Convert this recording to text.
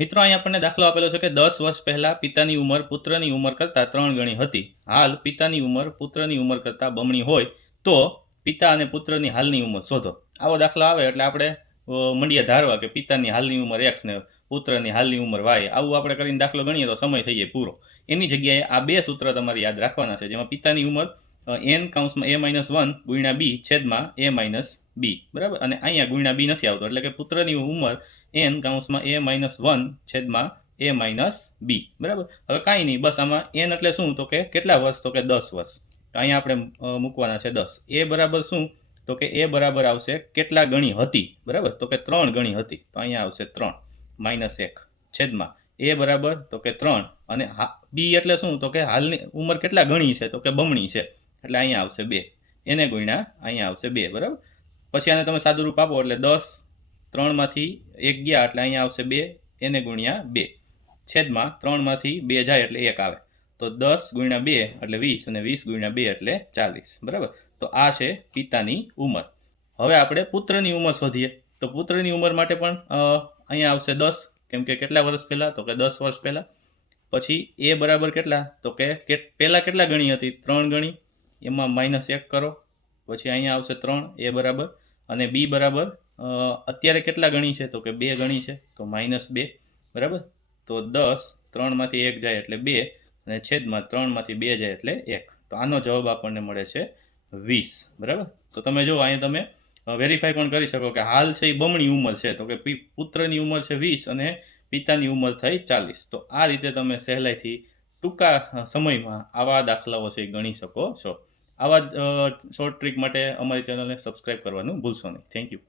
મિત્રો અહીં આપણને દાખલો આપેલો છે કે 10 વર્ષ પહેલાં પિતાની ઉંમર પુત્રની ઉંમર કરતાં 3 ગણી હતી. હાલ પિતાની ઉંમર પુત્રની ઉંમર કરતાં બમણી હોય તો પિતા અને પુત્રની હાલની ઉંમર શોધો. આવો દાખલો આવે એટલે આપણે મંડીએ ધારવા કે પિતાની હાલની ઉંમર x ને પુત્રની હાલની ઉંમર y. આવું આપણે કરીને દાખલો ગણીએ તો સમય થઈ જાય પૂરો. એની જગ્યાએ આ બે સૂત્ર તમારે યાદ રાખવાના છે, જેમાં પિતાની ઉંમર n કૌંસમાં a-1 ગુણ્યા b છેદમાં a-b, બરાબર. અને અહીંયા ગુણ્યા b નથી આવતો, એટલે કે પુત્રની ઉંમર n કૌંસમાં a-1 છેદમાં a-b, બરાબર. હવે કાંઈ નહીં, બસ આમાં n એટલે શું, તો કે કેટલા વર્ષ, તો કે 10 વર્ષ. તો અહીંયા આપણે મૂકવાના છે 10. એ બરાબર શું, તો કે એ બરાબર આવશે કેટલા ગણી હતી, બરાબર, તો કે 3 ગણી હતી. તો અહીંયા આવશે 3 -1 છેદમાં એ બરાબર તો કે 3 અને બી એટલે શું, તો કે હાલની ઉંમર કેટલા ગણી છે, તો કે બમણી છે, એટલે અહીંયા આવશે 2. એને ગુણ્યા અહીંયા આવશે 2, બરાબર. પછી આને તમે સાદું રૂપ આપો એટલે 10, 3માંથી 1 ગયા એટલે અહીંયા આવશે 2, એને ગુણ્યા 2 છેદમાં 3માંથી 2 જાય એટલે 1 આવે. તો 10 ગુણ્યા 2 એટલે 20 અને 20 ગુણ્યા 2 એટલે 40, બરાબર. તો આ છે પિતાની ઉંમર. હવે આપણે પુત્રની ઉંમર શોધીએ. તો પુત્રની ઉંમર માટે પણ અહીંયા આવશે 10, કેમ કે કેટલા વર્ષ પહેલાં, તો કે 10 વર્ષ પહેલાં. પછી એ બરાબર કેટલા, તો કે પહેલાં કેટલા ગણી હતી, 3 ગણી, એમાં -1 કરો. પછી અહીંયા આવશે 3 એ બરાબર. અને બી બરાબર અત્યારે કેટલા ગણી છે, તો કે 2 ગણી છે, તો -2, બરાબર. તો 10, 3માંથી 1 જાય એટલે 2 અને છેદમાં 3માંથી 2 જાય એટલે 1. તો આનો જવાબ આપણને મળે છે 20, બરાબર. તો તમે જો અહીંયા તમે વેરીફાઈ પણ કરી શકો કે હાલ છે એ બમણી ઉંમર છે, તો કે પુત્રની ઉંમર છે 20 અને પિતાની ઉંમર થઈ 40. તો આ રીતે તમે સહેલાઈથી ટૂંકા સમયમાં આવા દાખલાઓ છે એ ગણી શકો છો. આવા જ શોર્ટ ટ્રીક માટે અમારી ચેનલને સબસ્ક્રાઈબ કરવાનું ભૂલશો નહીં. Thank you.